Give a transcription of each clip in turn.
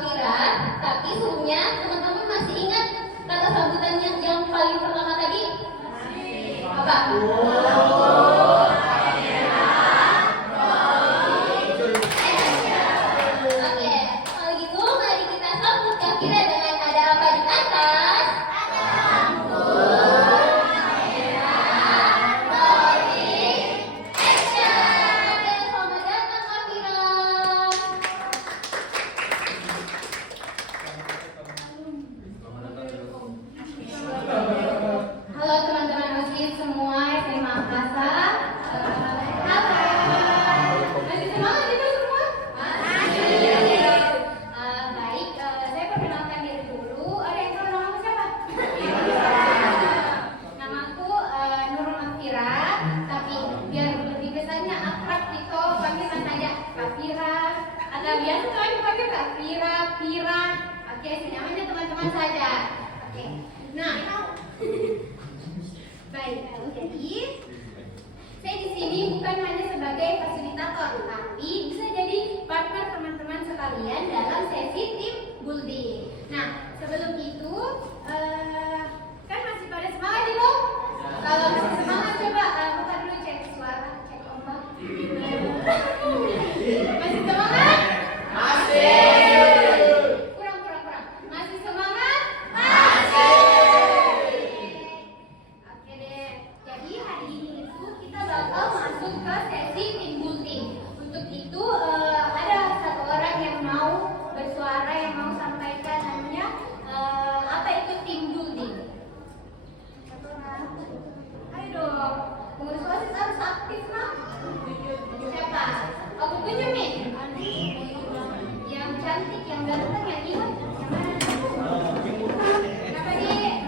Fira, tapi sebelumnya teman-teman masih ingat kata sambutannya yang paling pertama tadi? Apa? Oke, kalau gitu mari kita sambut Kak Fira dengan ada apa di atas? Halo teman-teman OSIS semua SMA Makassar. Masih semangat itu semua? Masih. Baik, saya perkenalkan diri dulu. Ada yang tahu nama aku siapa? Namaku Nurul Afira, tapi biar lebih kesannya akrab gitu panggil saja Kak Fira. Atau biasa tuh panggil Kak Fira, Fira. Oke, senyamannya teman-teman saja. Oke. Nah, baik, jadi saya di sini bukan hanya sebagai fasilitator, tapi bisa jadi partner teman-teman sekalian dalam sesi team building. Nah, sebelum itu, kan masih pada semangat itu? Kalau masih semangat, coba buka dulu cek suara, cek ombak. Masih semangat? Masih. Kurang. Masih semangat? Masih. Oke deh. Jadi hari ini itu kita bakal masuk ke sesi team building. Untuk itu ada satu orang yang mau bersuara, yang mau sampaikan namanya apa itu team building. Satu orang. Ayo dong. Pengurus OSIS harus aktif, nak. Siapa? Aku tunjuk nih. Yang cantik, yang ganteng, yang imut. Yang mana? Kenapa nih?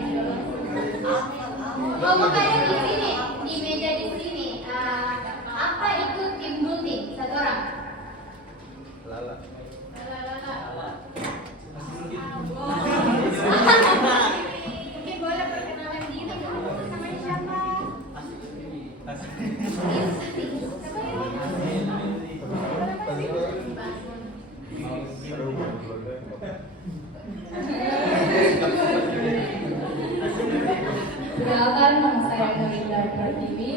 Oh, makanya di sini, di meja di sini. Apa itu team building? Satu orang. Lala. Mungkin boleh perkenalan diri. Namanya siapa? Perkenalkan, nama saya Melinda Pertiwi.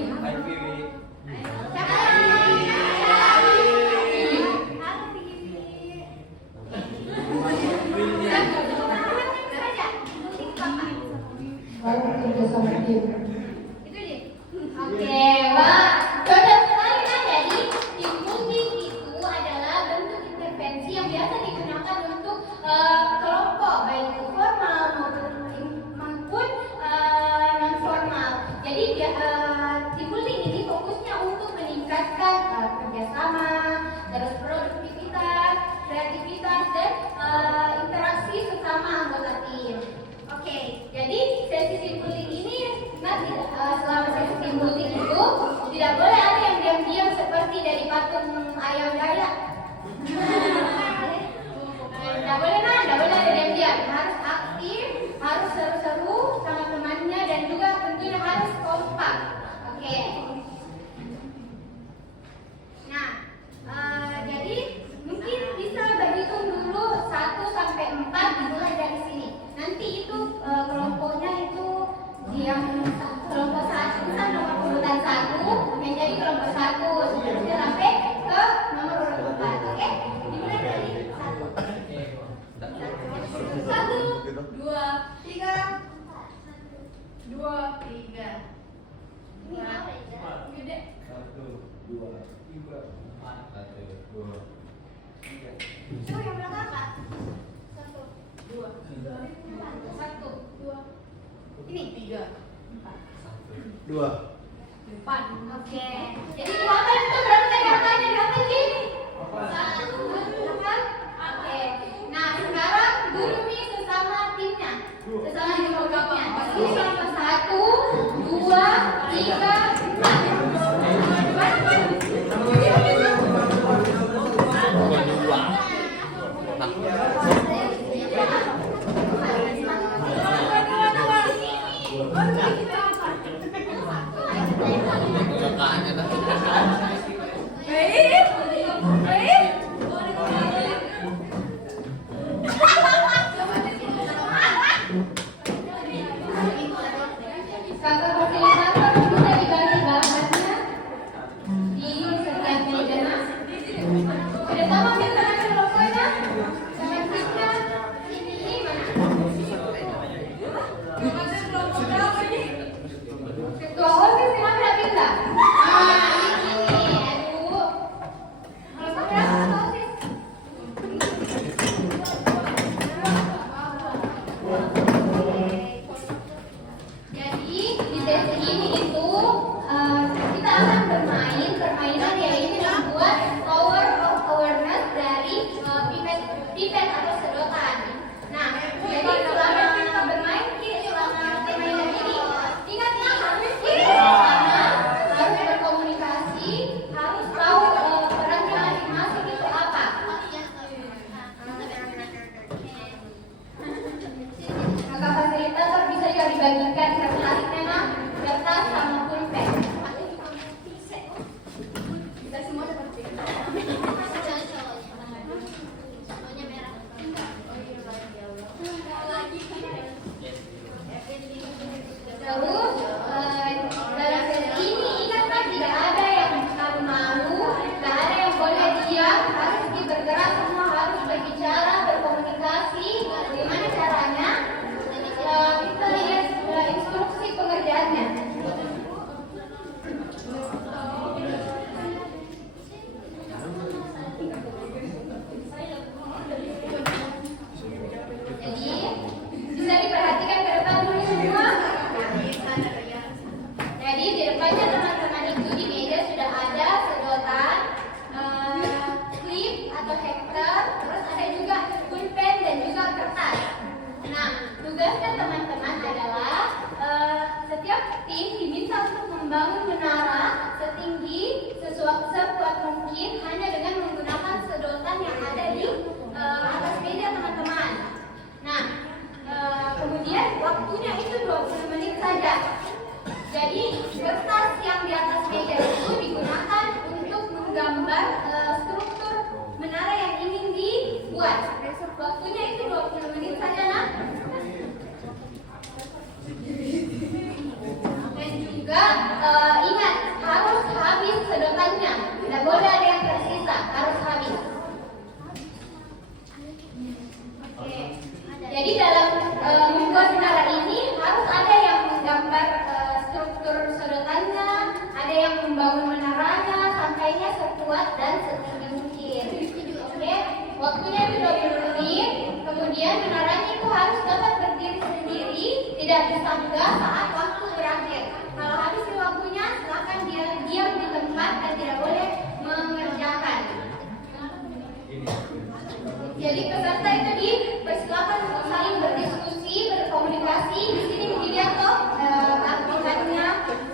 Baru kerja sama tim. Itu dia. Oke, wah, cocok sekali kan. Jadi team building itu adalah bentuk intervensi yang biasa digunakan untuk kelompok, baik itu formal maupun non formal. Jadi team building ini fokusnya untuk meningkatkan kerjasama, terus produktivitas, kreativitas, dan interaksi sesama anggota tim. Oke, jadi sesi team building ini nanti selama sesi team building itu tidak boleh ada yang diam-diam seperti dari patung ayam gaya. Tidak boleh ada diam-diam. Harus aktif, harus seru-seru sama temannya, dan juga tentunya harus kompak. Oke. Nah, jadi mungkin bisa berhitung dulu 1 sampai 4 dimulai dari sini. Nanti itu kelompoknya itu yang kelompok 1 kan nomor urutan 1 yang jadi kelompok 1 seterusnya sampai ke nomor urut 4. Oke? Dimulai dari 1. 1, 2, 3. 2, 3. Ini apa ya? Gede. 1, 2, 3, 4. 1, 2, 3. Coba yang belakang apa? 1, 2, 1, 2. Ini 3, 4. 2. 4. Oke. Jadi berapa itu? Berapa tadi angkanya? Berapa sih? 8. Oke. Nah, sekarang guru nih sesama timnya. Sesama tim programnya. Ini kelompok 1, 2, 3, 4. membangun menaranya, sampainya sekuat dan setinggi mungkin. Oke, waktunya 20 menit. Kemudian menaranya itu harus dapat berdiri sendiri, tidak bisa megah saat waktu berakhir. Kalau habis waktunya, silakan dia diam di tempat dan tidak boleh mengerjakan. Jadi peserta itu dipersilakan untuk saling berdiskusi, berkomunikasi. Di sini dilihat toh latihannya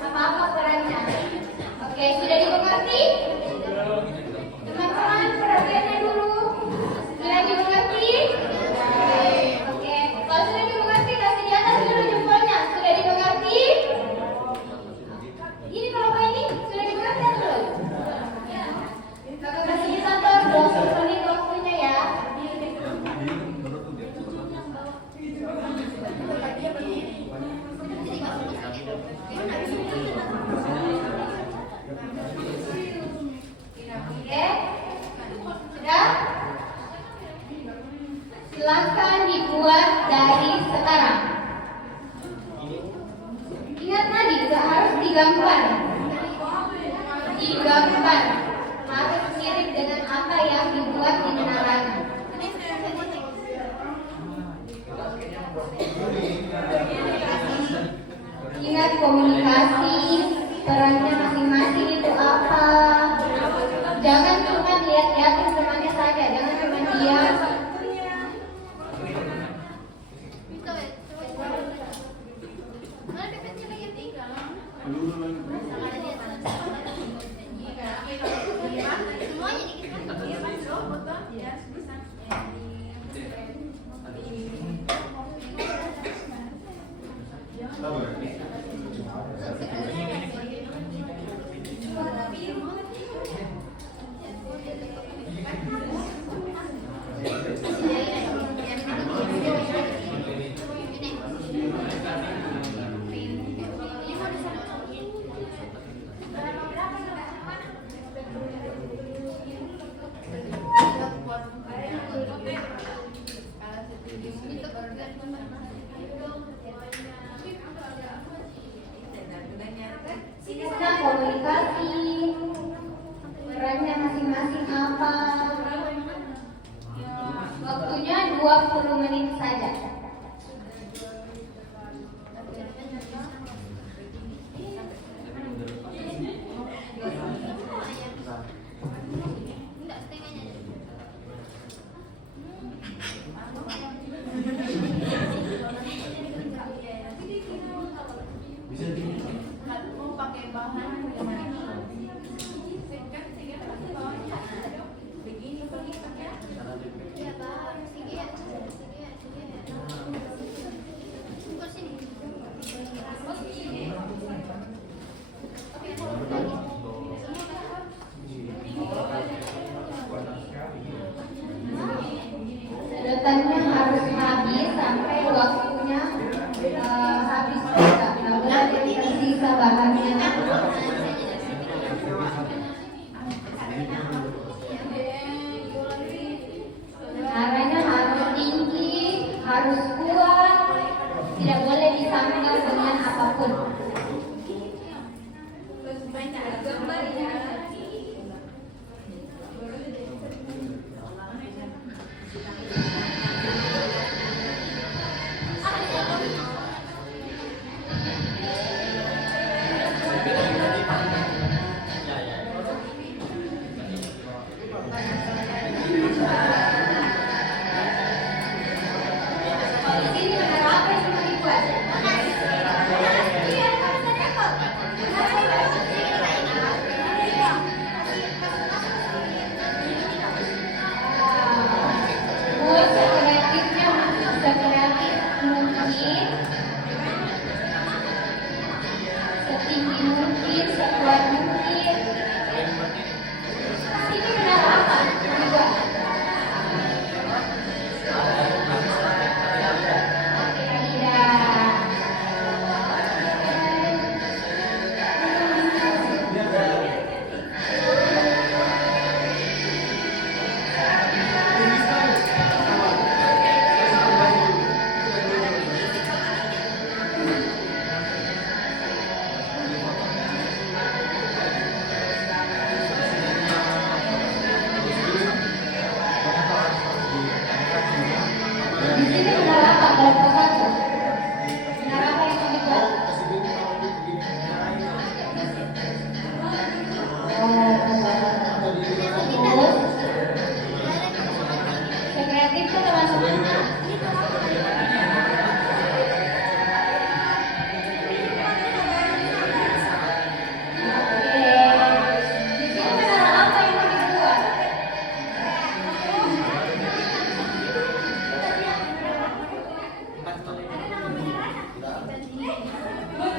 apa-apa perannya. Oke, sudah dimengerti? Teman-teman perhatiannya dulu. Sudah dimengerti? Oke, kalau sudah dimengerti kasih di atas dulu jempolnya. Sudah dimengerti? Ini kalau ini sudah dimengerti atau belum? Kakak kasih satu 20 menit waktunya ya. Oke, sudah? Silakan dibuat dari sekarang. Ingat tadi nggak harus digambar. Digambar harus mirip dengan apa yang dibuat di menaranya. Ingat komunikasi, perannya masing-masing itu apa. Jangan cuma lihat-lihatin temannya saja, jangan cuma diam.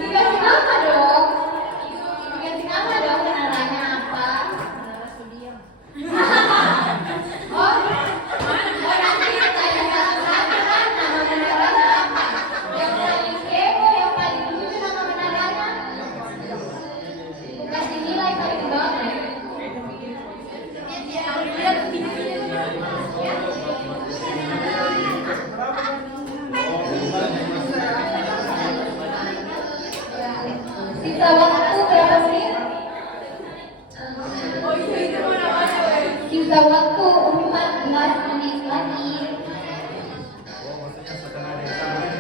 Dikasih nama dong. Dikasih nama dong kenalannya apa? Oh, nanti tanya satu-satu kan nama kenalannya apa? Yang paling kepo, yang paling lucu nama kenalannya. Kasih nilai paling bagus. Sisa waktu berapa menit? Sisa waktu 14 menit lagi. Oh, maksudnya setengah dari sana.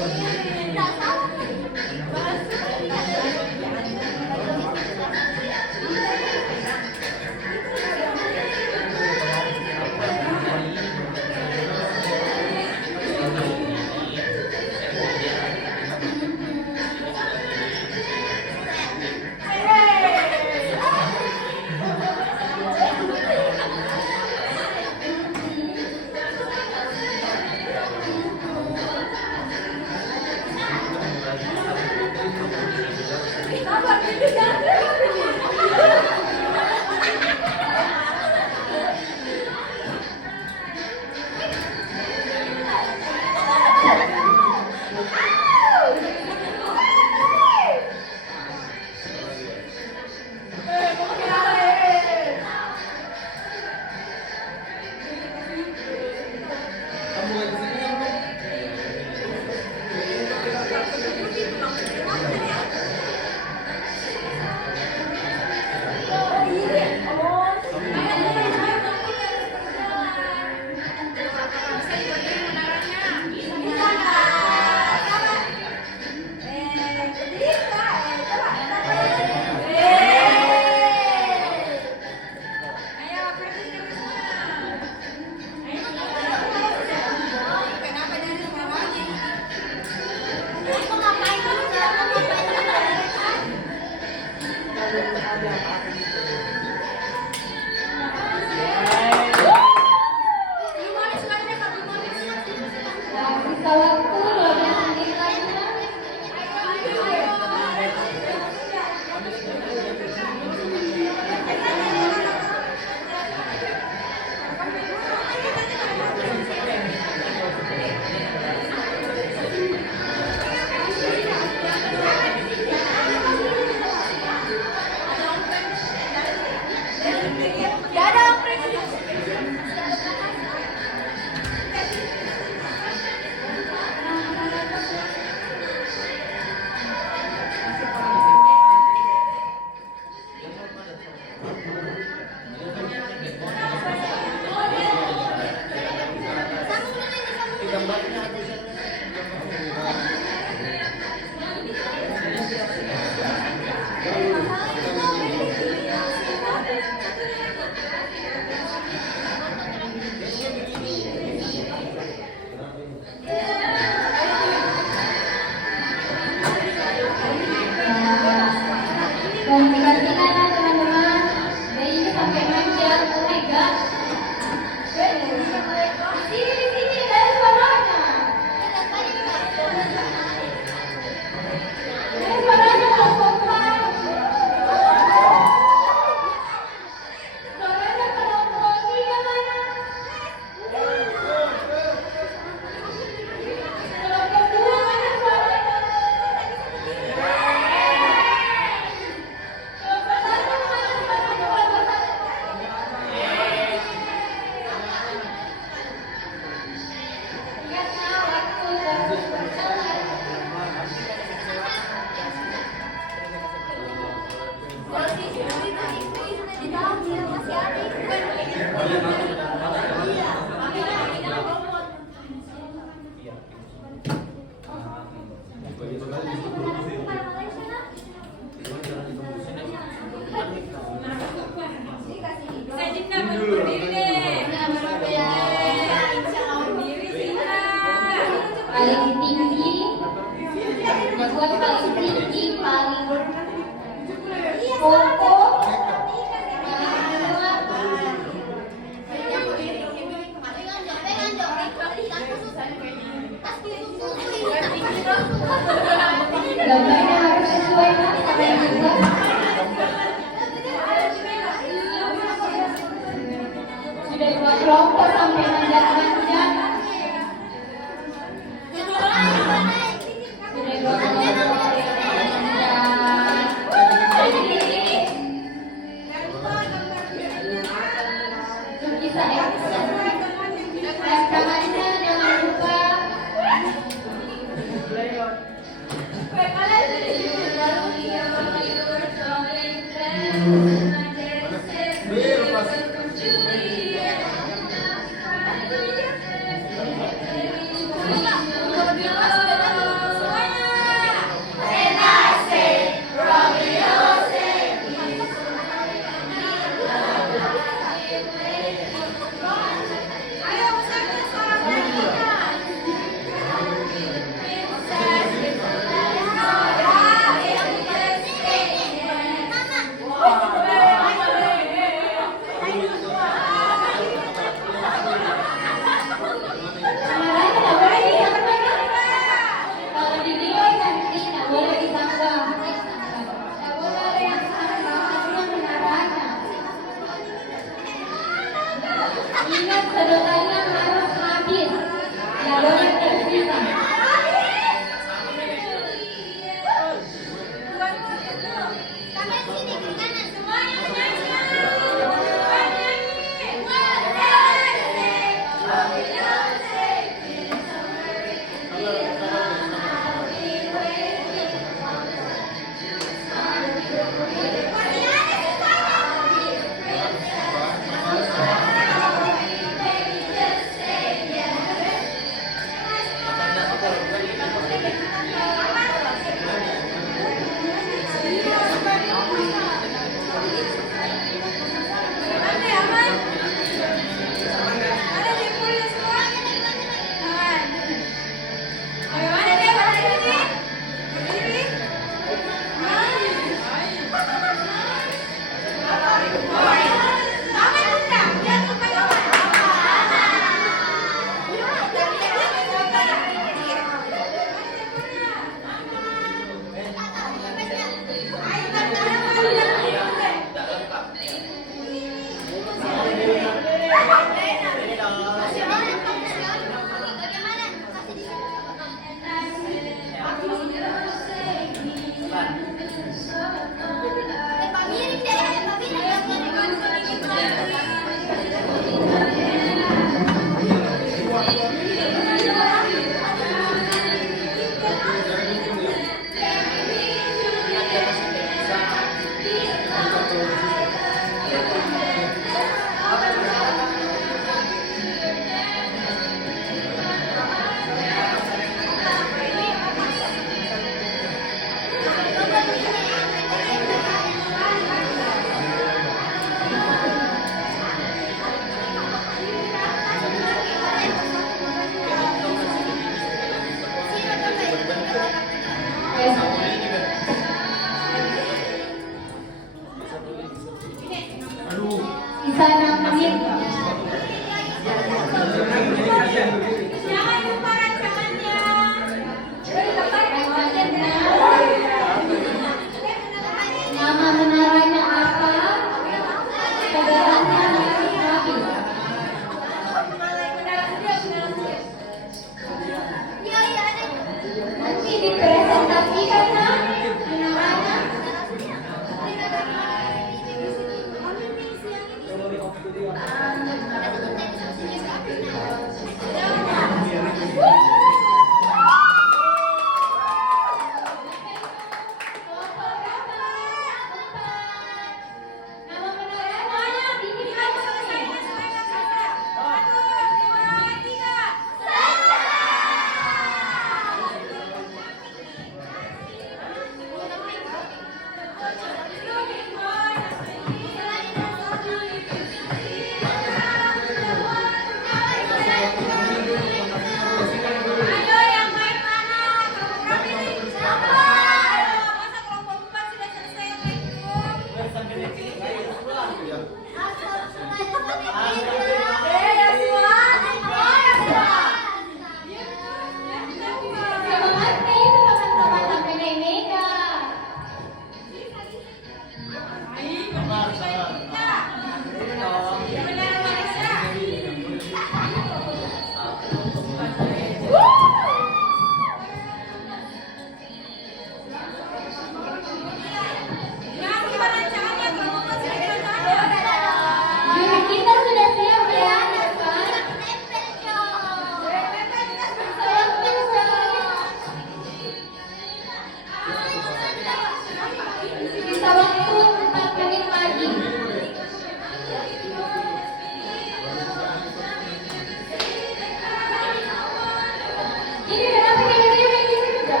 Ini kenapa kayak gini juga?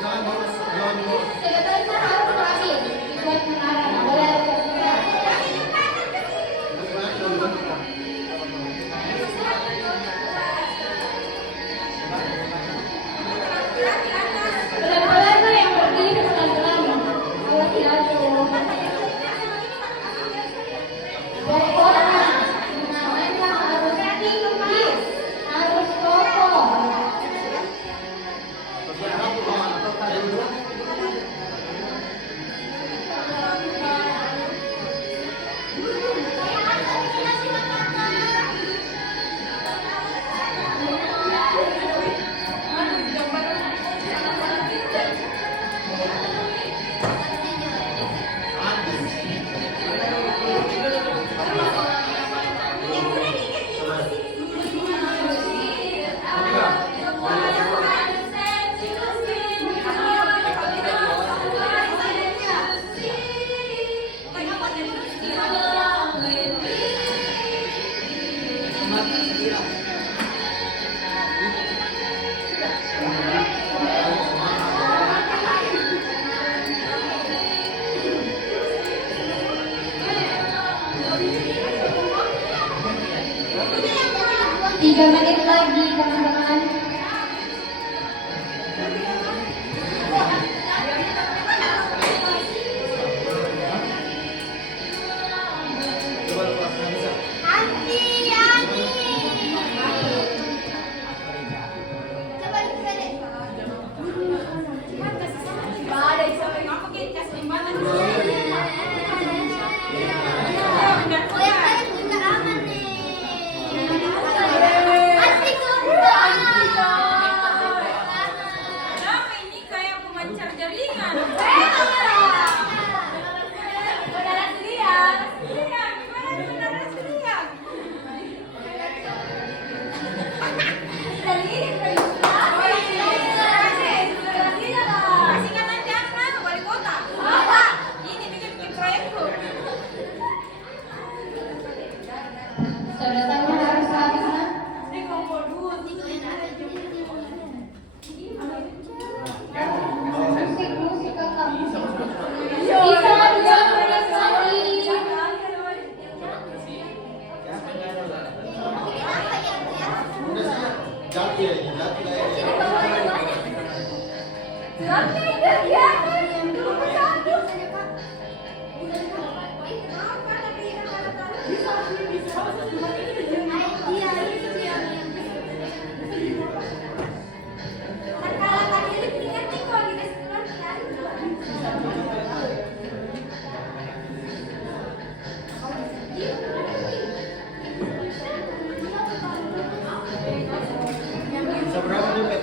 Jangan bolos, jangan bolos. Sekretarisnya harus rapi. Buat mengarah, nggak boleh ada kesulitan. Pelan-pelan tuh yang berdiri pelan-pelan. Kalau tidak tuh. Pokoknya namanya harus tinggi, harus kokoh. Tiga menit lagi teman-teman. Coba lepas Nisa. Saudaranya harus habis kan? Musik kakak. Bisa 2 menit lagi. Jati aja, jati aja. Bisa berapa nih, Bet?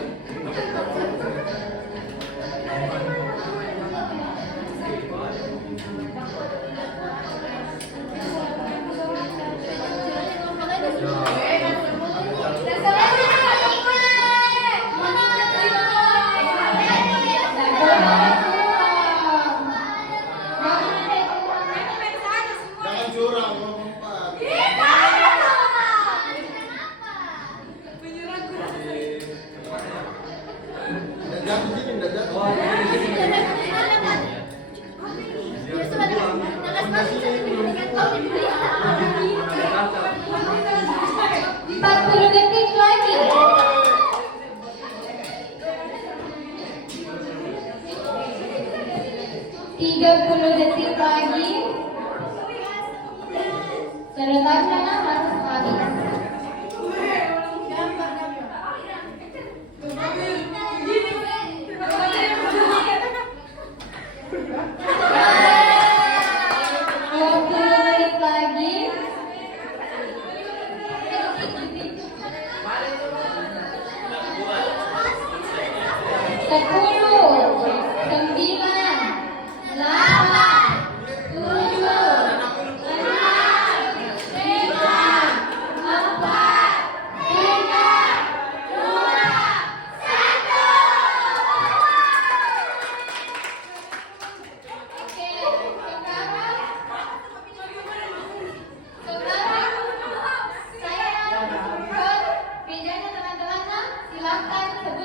Jangan curang, lompat. Nggak jatuh sini, nggak jatuh. Empat 40 detik lagi. Tiga 30 detik lagi. Saudaranya harus habis. Silakan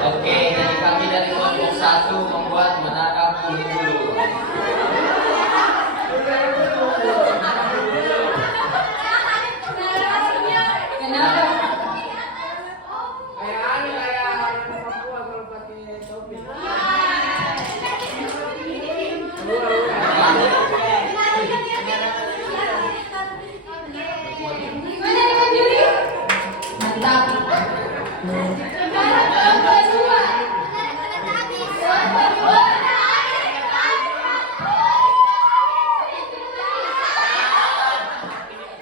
Oke, jadi kami dari kelompok 1 membuat menara kulit bulu. Kenapa? Gimana nih Mas Juri? Mantap. Sekarang kelompok 2. Kelompok 2.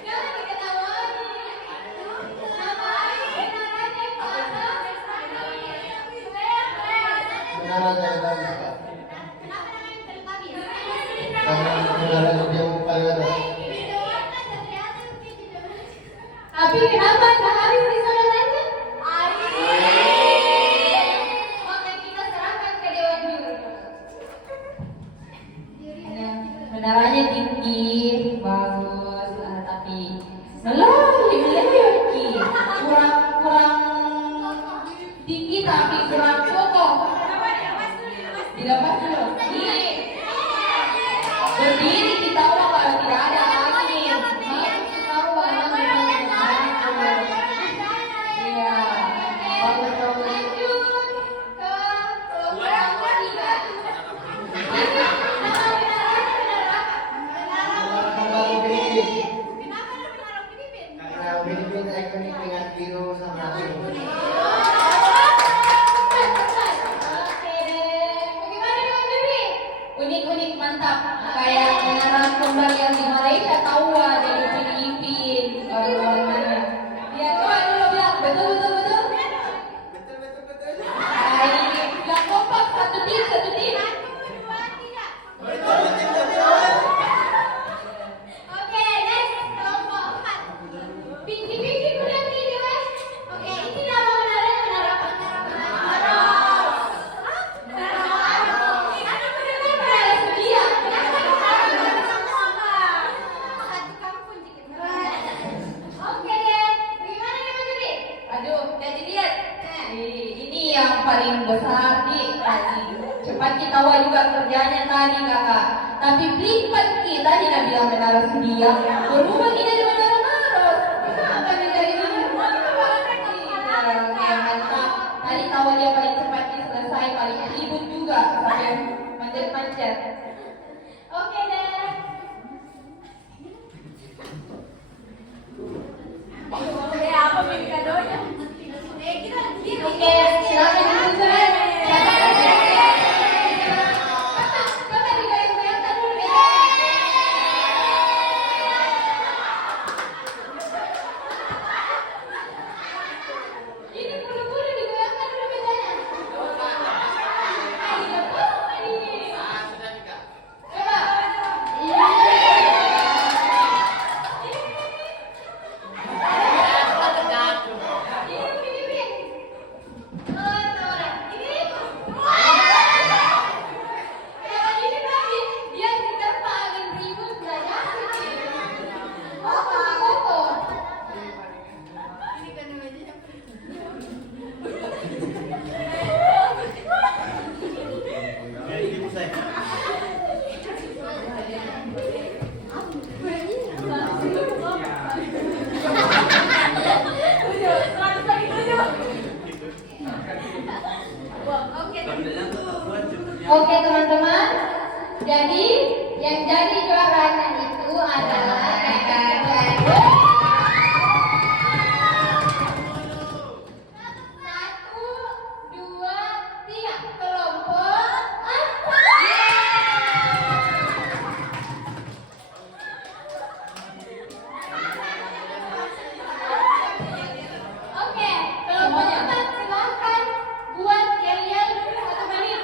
Jangan diketawain. Ngapain? Menara Teltabis, Pak. Kenapa namanya Teltabis? Karena menara yang paling atas. Tapi kenapa nggak habis di sana lainnya? Oke, kita serahkan ke Dewan Juri. Menaranya tinggi, bagus, tapi melayaki, kurang tinggi tapi kurang kokoh. Dilepas dulu. Berdiri di tawa kalau tidak ada angin. Masuk di tawa langsung masuk. Iya, bagus bagus. Lanjut ke kelompok 3. Ini nama menara Menara Kembang Filipin. Kenapa ada menara Filipin? Karena Filipin ikonik dengan biru sama kuning. Oke deh. Bagaimana dengan Juri? Unik-unik mantap, kayak menara kembang yang di Malaysia tahu ada di Filipin. Ya coba dulu bilang betul. Nah, ini bilang kompak satu tim. Oke, next kelompok 4. Pinky udah nih dewa. Oke, ini nama menaranya menara apa? Menara Sedia. Satu kampung dikit. Oke deh, bagaimana nih Mas Juri? Aduh, udah dilihat. Ini yang paling besar nih. Cepat kita juga kerjanya tadi kakak. Tapi pelimpan kita tidak bilang menara sedia. Berubah kita jadi menara Maros. Kenapa nih dari mana? Iya, mantap. Tadi tahu dia paling cepat selesai, paling ribut juga sampai manjat-manjat. Oke deh. Oke, silakan ditunjukkan. Coba digoyang-goyangkan dulu ya. Ini buru-buru digoyangkan dulu bedanya. Iya, ini. Coba. Iya. Oke teman-teman, jadi yang jadi juaranya itu adalah satu, dua, tiga kelompok empat. Oke, kelompok empat silahkan buat yel-yel 1 menit.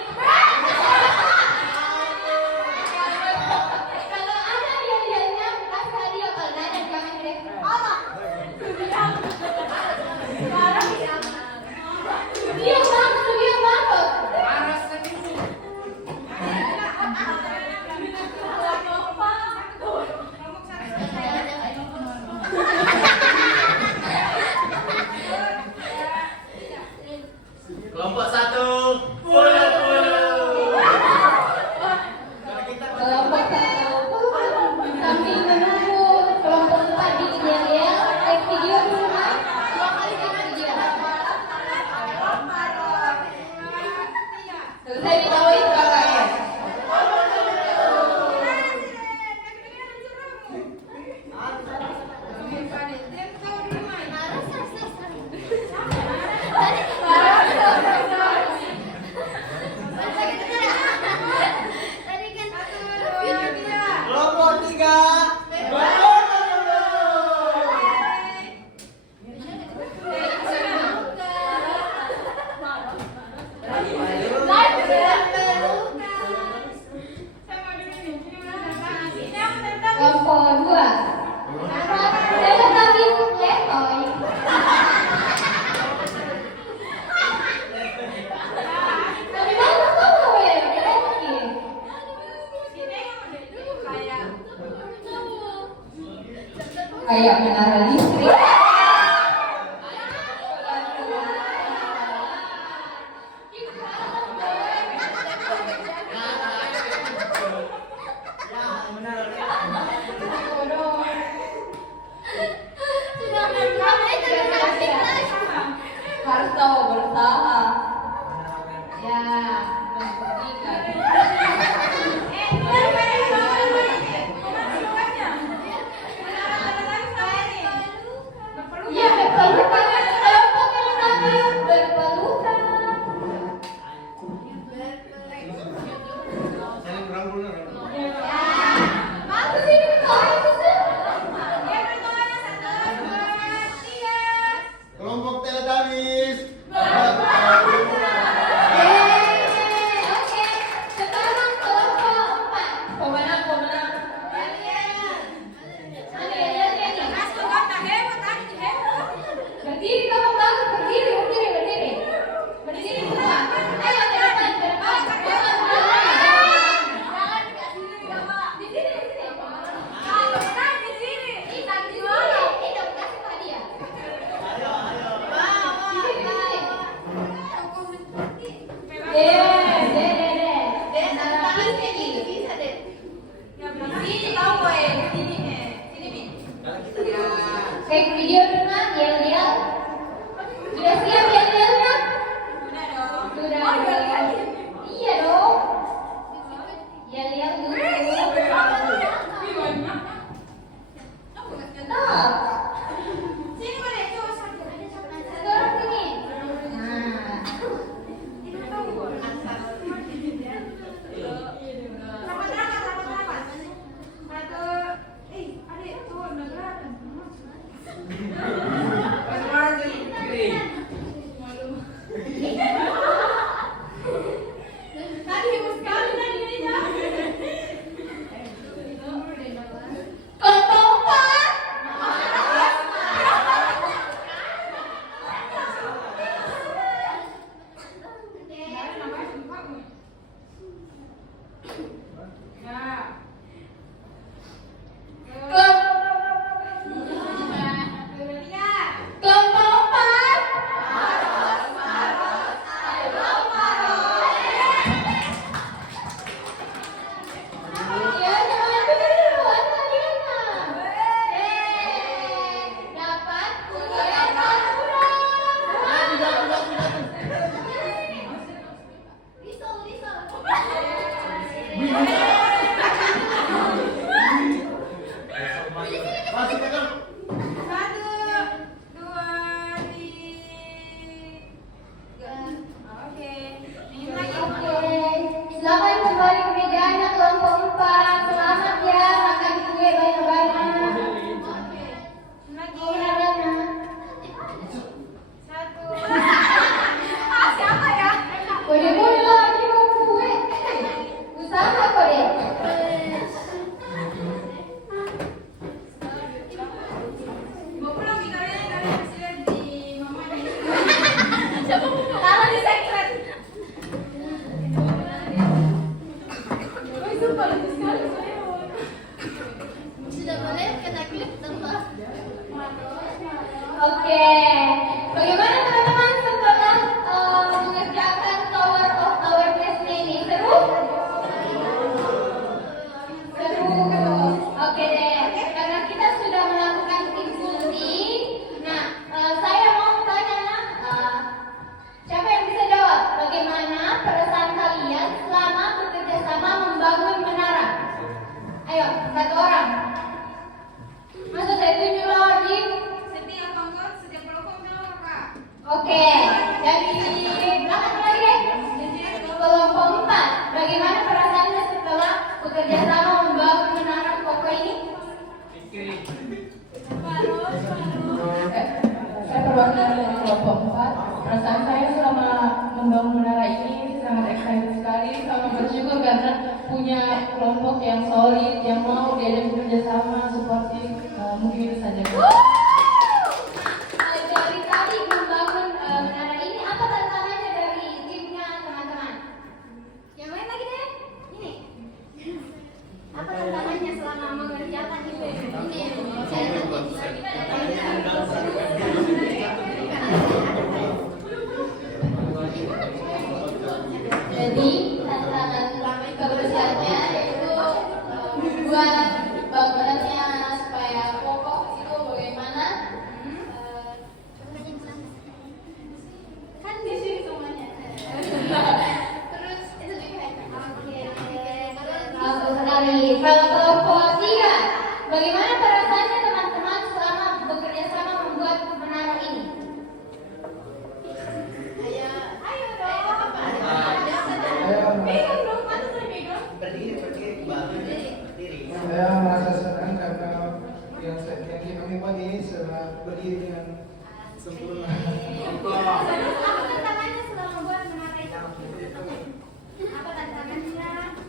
kayak menara listrik. Harus tahu berusaha. Ya, membuktikan. Iya, berpelukan. Kelompok yang sama berpelukan. Saling rangkul. Bagus ini kelompok itu. Kelompok Teletamis. Oke, sekarang kelompok 4. Pemenang. Ada yang lihat ya nih? Berdiri kamu bagus, berdiri semua. Ayo ke depan. Di sini. Ini dong, kasih hadiah. Kayak video pernah yel-yel. Sudah siap yel-yelnya? Sudah. Iya dong. Yel-yel dulu. Stop. Satu orang sini. Nah. Kelompok 4. Kelompok 4. Ya, jangan duluan hadiahnya. Dapat kuliah murah. Masuk ke dalam. Oke, silakan kembali ke mejanya kelompok 4. Selamat ya, makan kue banyak-banyak. Olahraga. Boleh lagi mau kue. Usaha kok deh. Taruh di sekret. Sudah boleh kena klip tambah. Oke, bagaimana teman-teman setelah mengerjakan Tower of Awareness ini? Seru? Oke deh, karena kita sudah melakukan tim gunting. Nah, saya mau tanya, siapa yang bisa jawab? Bagaimana perasaan kalian selama bekerja sama membangun menara? Ayo, satu orang. Masa saya tunjuk lagi? Oke, dari belakang lagi deh. Kelompok 4. Bagaimana perasaannya setelah bekerja sama membangun menara kokoh ini? Saya perwakilan dari kelompok 4. Perasaan saya selama membangun menara ini sangat excited sekali, sangat bersyukur karena punya kelompok yang solid, yang mau diajak bekerja sama, supportif. Mungkin itu saja. Dari tadi membangun menara ini, apa tantangannya dari timnya teman-teman? Yang lain lagi deh. Ini. Apa tantangannya selama mengerjakan ini? Ini. yang kami pagi setelah berdiri dengan sempurna. Apa tantangannya selama buat menara itu? Apa tantangannya?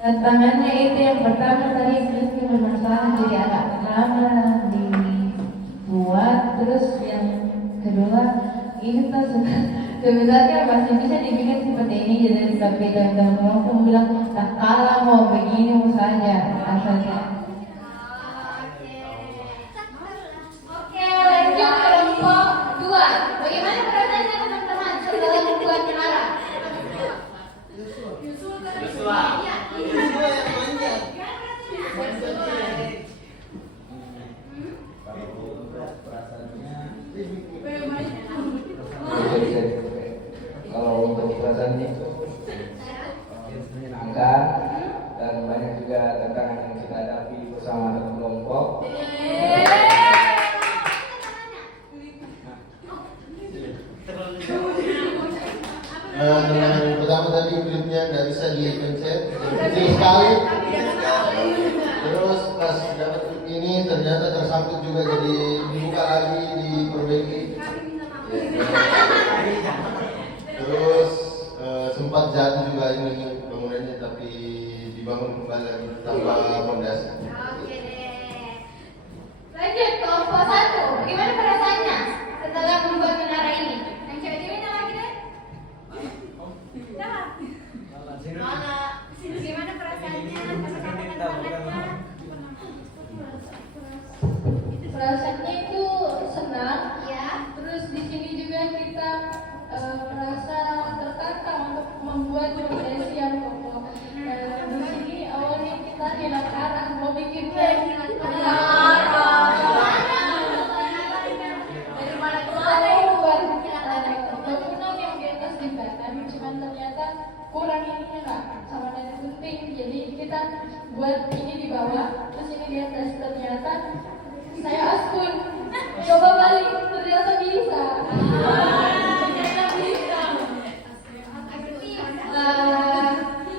Tantangannya itu yang pertama tadi itu bermasalah, jadi agak lama dibuat. Terus yang kedua itu sebenarnya masih bisa dibikin seperti ini, jadi tapi teman-teman aku bilang tak kalah mau begini mau saja asalnya. Oke, lanjut kelompok 2. Bagaimana perasaannya teman-teman setelah membuat menara? Yusua. Kalau untuk perasaannya itu menyenangkan dan banyak juga tantangan yang kita hadapi bersama dengan kelompok. Yang pertama tadi klipnya nggak bisa dipencet, kecil sekali. Terus pas dapat klip ini ternyata tersangkut juga, jadi dibuka lagi, diperbaiki. Terus sempat jatuh juga ini bangunannya, tapi dibangun kembali lagi tanpa fondasi. Oke deh. Lanjut kelompok 1. Bagaimana perasaannya setelah membuat menara ini? Yang cewek-cewek lagi deh. Nah. Gimana perasaannya? Tantangannya? Perasaannya itu senang. Ya. Terus di sini juga kita merasa tertantang untuk membuat fondasi yang kokoh. Di sini awalnya kita hilang mau bikin bangunan yang di atas jembatan, cuman ternyata kurang ininya nggak sama dengan gunting. Jadi kita buat ini di bawah, terus ini di atas. Ternyata saya askun, coba balik ternyata bisa.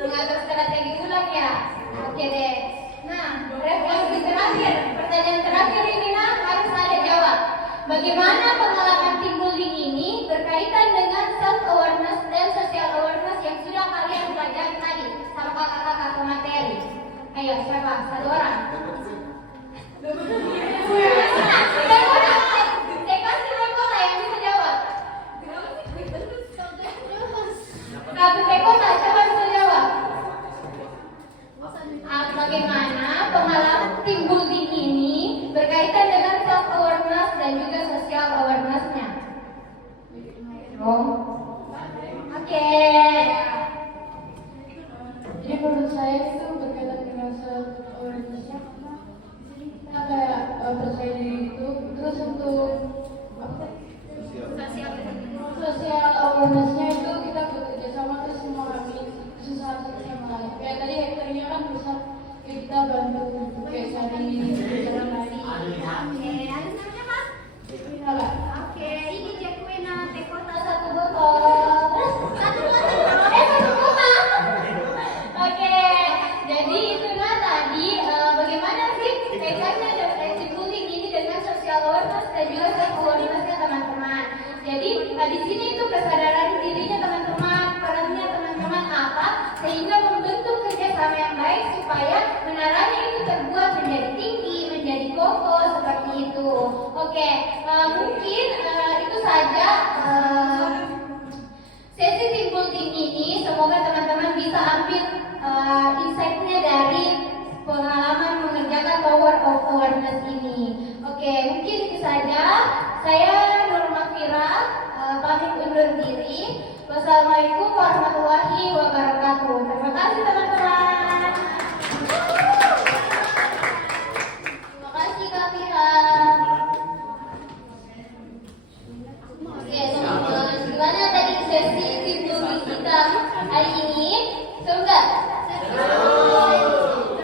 Mengatur strategi ulang ya. Oke deh. Nah, refleksi terakhir, pertanyaan terakhir ini harus ada jawab. Bagaimana pengalaman team building ini berkaitan dengan self awareness dan social awareness yang sudah kalian pelajari tadi sama kakak-kakak pemateri? Ayo, siapa? Satu orang. Tekota yang bisa jawab. Satu tekota, siapa bisa jawab? Bagaimana pengalaman team building ini berkaitan dengan self awareness dan juga social awareness-nya? Oke. Jadi menurut saya itu berkaitan dengan self awareness-nya, kita kayak percaya diri itu. Terus untuk social awareness-nya itu kita bekerja sama terus memahami kesusahan satu sama lain. Kayak tadi hektarnya kan bisa kita bantu kayak cari jalan lain. Oke, ada namanya Mas? Enggak. Oke, ini Jacquina Tekota satu botol. Satu botol. Oke, jadi itulah tadi bagaimana sih kaitannya dari team building ini dengan social awareness dan juga self awareness-nya teman-teman. Jadi di sini itu kesadaran dirinya teman-teman, perannya teman-teman apa sehingga membentuk kerjasama yang baik supaya menaranya itu terbuat menjadi tinggi, menjadi kokoh seperti itu. Oke, mungkin itu saja sesi team building ini. Semoga teman-teman bisa ambil insight-nya dari pengalaman mengerjakan power of awareness ini. Oke, mungkin itu saja. Saya Nurma Fira pamit undur diri. Wassalamualaikum warahmatullahi wabarakatuh. Terima kasih teman-teman. Terima kasih Kak Fira. Oke, teman-teman, gimana tadi sesi team building kita hari ini? Seru nggak?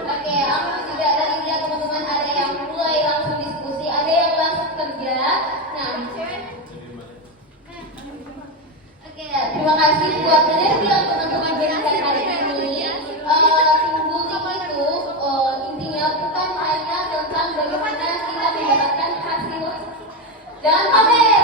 Oke, aku juga dari lihat teman-teman ada yang mulai langsung diskusi, ada yang langsung kerja. Nah, oke, terima kasih buat energi yang teman-teman berikan hari ini. Jangan pamer.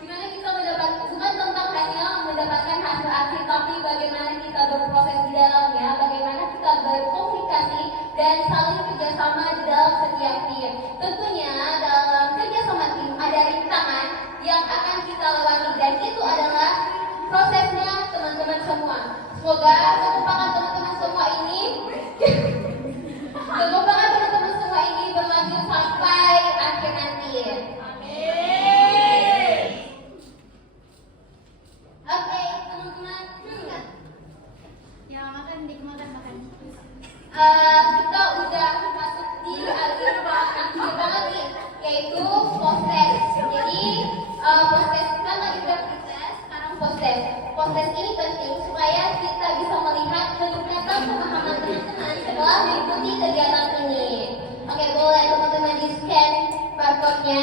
Gimana kita mendapat, bukan tentang hanya mendapatkan hasil akhir, tapi bagaimana kita berproses di dalamnya, bagaimana kita berkomunikasi dan saling kerjasama di dalam setiap tim. Tentunya dalam kerjasama tim ada rintangan yang akan kita lewati dan itu adalah prosesnya teman-teman semua. Semoga kekompakan teman-teman semua ini kekompakan teman-teman semua ini berlanjut sampai akhir nanti. Amin. Oke, teman-teman. Ya makan Kita udah masuk di akhir banget nih, yaitu proses. Jadi proses kan tadi udah proses, sekarang proses. Proses ini penting supaya kita bisa melihat peningkatan pemahaman teman-teman setelah mengikuti kegiatan ini. Oke, boleh teman-teman di scan barcode-nya.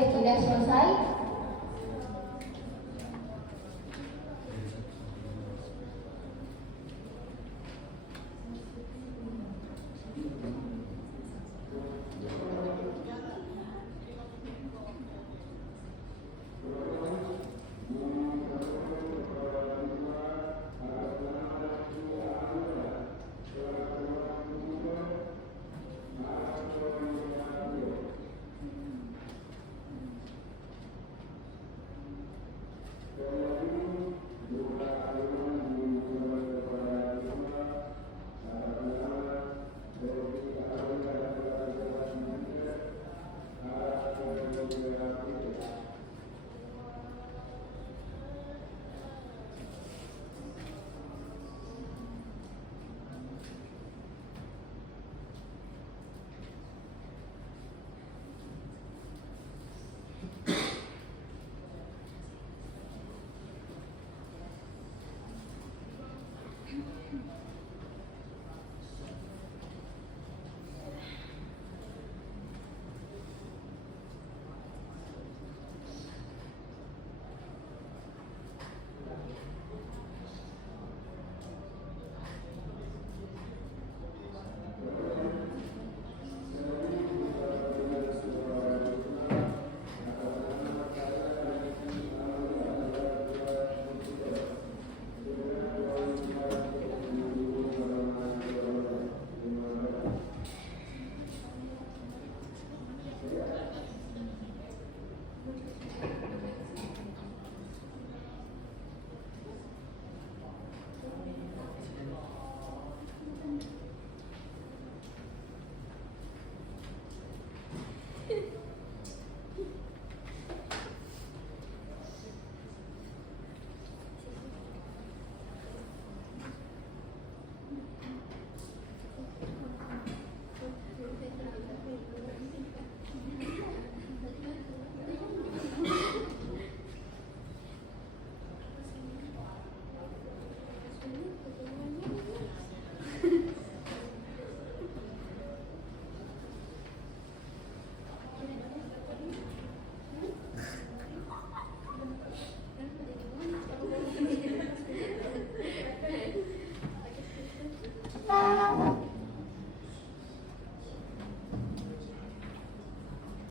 sudah selesai.